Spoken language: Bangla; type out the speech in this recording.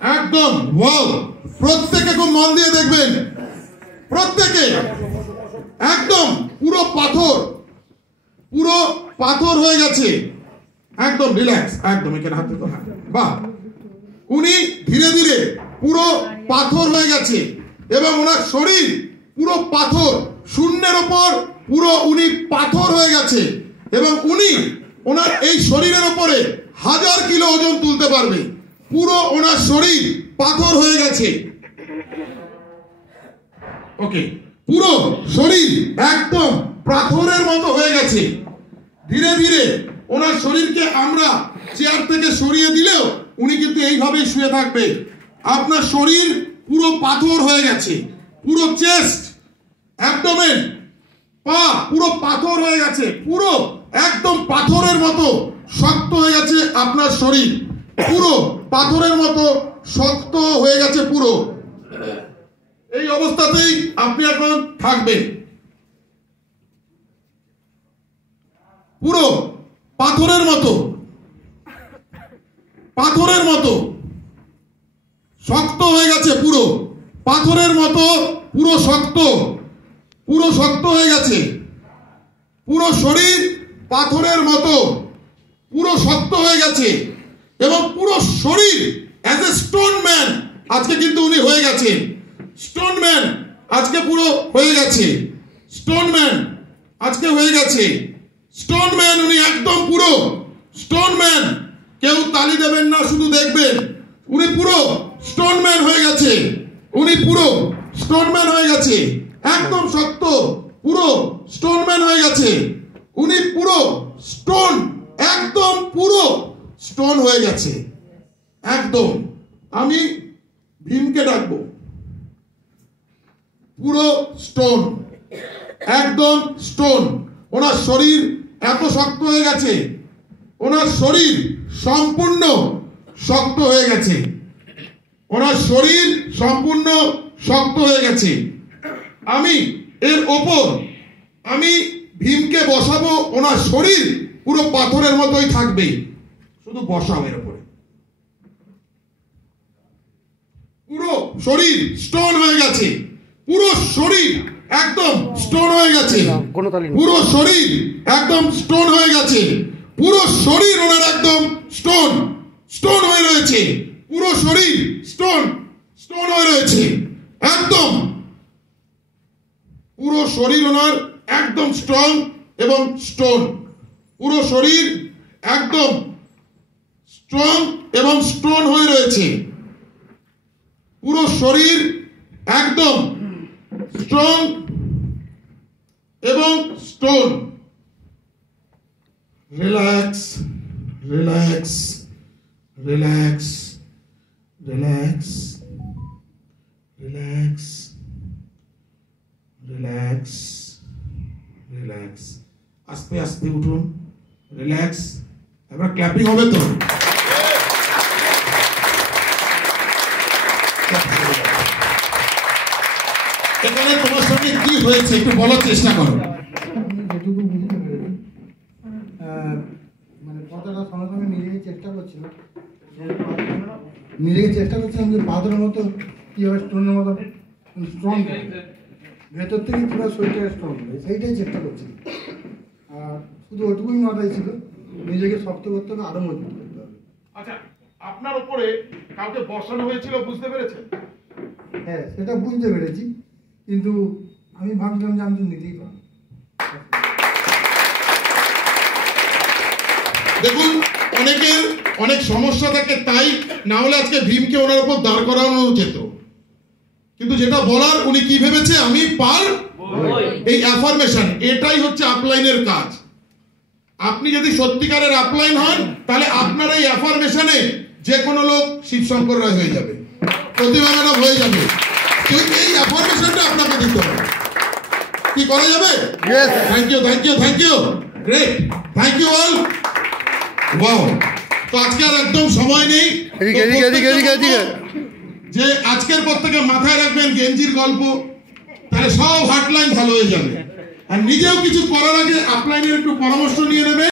একদম ওয়াও, প্রত্যেকে খুব মন দিয়ে দেখবেন, প্রত্যেকে একদম পুরো পাথর হয়ে গেছে, একদম রিল্যাক্স, একদম এখানে হাতে তো হাত, বাহ, উনি ধীরে ধীরে পুরো পাথর হয়ে গেছে এবং ওনার শরীর পুরো পাথর, শূন্যের ওপর পুরো উনি পাথর হয়ে গেছে এবং উনি ওনার এই শরীরের ওপরে 1000 কিলো ওজন তুলতে পারবে। পুরো ওনার শরীর পাথর হয়ে গেছে, ওকে, পুরো শরীর একদম পাথরের মতো হয়ে গেছে। ধীরে ধীরে ওনার শরীরকে আমরা চেয়ার থেকে সরিয়ে দিলেও উনি কিন্তু এইভাবেই শুয়ে থাকবে। আপনার শরীর পুরো পাথর হয়ে গেছে, পুরো চেস্ট, অ্যাবডোমেন, পা পুরো পাথর হয়ে গেছে, পুরো একদম পাথরের মতো শক্ত হয়ে গেছে আপনার শরীর, পুরো পাথরের মতো শক্ত হয়ে গেছে পুরো। এই অবস্থাতেই আপনি এখন থাকবেন, পুরো পাথরের মতো শক্ত হয়ে গেছে, পুরো পাথরের মতো পুরো শক্ত হয়ে গেছে, পুরো শরীর পাথরের মতো পুরো শক্ত হয়ে গেছে এবং পুরো শরীর অ্যাজ এ স্টোন ম্যান আজকে কিন্তু উনি হয়ে গেছেন। স্টোন ম্যান আজকে পুরো হয়ে গেছে, স্টোন ম্যান আজকে হয়ে গেছে, স্টোন ম্যান উনি একদম পুরো স্টোন ম্যান। কেউ তালি দেবেন না, শুধু দেখবেন, উনি পুরো স্টোন ম্যান হয়ে গেছে, উনি পুরো স্টোন ম্যান হয়ে গেছে, একদম শক্ত, পুরো স্টোন ম্যান হয়ে গেছে, উনি পুরো স্টোন, একদম পুরো স্টোন হয়ে গেছে, একদম। আমি ভীমকে ডাকবো, পুরো স্টোন, একদম স্টোন। ওনার শরীর এত শক্ত হয়ে গেছে, ওনার শরীর সম্পূর্ণ শক্ত হয়ে গেছে, ওনার শরীর সম্পূর্ণ শক্ত হয়ে গেছে। আমি এর ওপর আমি ভীমকে বসাবো, ওনার শরীর পুরো পাথরের মতোই থাকবে, শুধু বসাও এর উপরে। পুরো শরীর স্টোন হয়ে গেছে, পুরো শরীর একদম স্টোন হয়ে গেছে, পুরো শরীর একদম স্টোন হয়ে গেছে, পুরো শরীর ওনার একদম স্টোন হয়ে রয়েছে, পুরো শরীর স্টোন হয়ে রয়েছে, একদম পুরো শরীর ওনার একদম স্ট্রং এবং স্টোন, পুরো শরীর একদম স্ট্রং এবং স্টোন হয়ে রয়েছে, পুরো শরীর একদম স্ট্রং এবং stone. Relax, relax, relax, relax, relax, relax, relax. আস্তে আস্তে উঠুন, রিল্যাক্স। এবার ক্ল্যাপিং হবে তো? এখানে তোমার সঙ্গে কি হয়েছে একটু বলার চেষ্টা করো। যেটুকু বুঝতে পেরেছি, মানে কথাটা সঙ্গে সঙ্গে নিজেকে চেষ্টা করছিলাম যে পাথরের মতো কীভাবে স্টোনের মতো স্ট্রং ভেতর থেকে কীভাবে শরীরটা স্ট্রং হবে সেইটাই চেষ্টা করছিলাম। আর শুধু ওইটুকুই মাথায় ছিল, নিজেকে শক্ত করতে হবে, আরো মজবুত করতে হবে। আচ্ছা, আপনার উপরে কাউকে বসানো হয়েছিল, বুঝতে পেরেছেন? হ্যাঁ, সেটা বুঝতে পেরেছি, কিন্তু আমি ভাবছিলাম যে আমি তো নিতেই পারবো। দেখুন, অনেকের অনেক সমস্যা থাকে, তাই না হলে আজকে ভীমকে ওনার উপর দাঁড় করানো যেত, কিন্তু যেটা বলার উনি কি ভেবেছে, আমি এই অ্যাফার্মেশন, এটাই হচ্ছে আপলাইনের কাজ। আপনি যদি সত্যিকারের আপলাইন হন, তাহলে আপনার এই অ্যাফার্মেশনে যে কোনো লোক শিবশঙ্কর রায় হয়ে যাবে, প্রতিভা ম্যাডাম হয়ে যাবে। এই অ্যাফার্মেশনটা আপনাকে দিতে হবে। কি করা যাবে? Thank you, thank you, thank you, great, thank you all. Wow, তো আজকে আর একদম সময় নেই, যে আজকের পর থেকে মাথায় রাখবেন গেঞ্জির গল্প, তাহলে সব হার্টলাইন ভালো হয়ে যাবে। আর নিজেও কিছু করার আগে আপলাইনের একটু পরামর্শ নিয়ে নেবেন।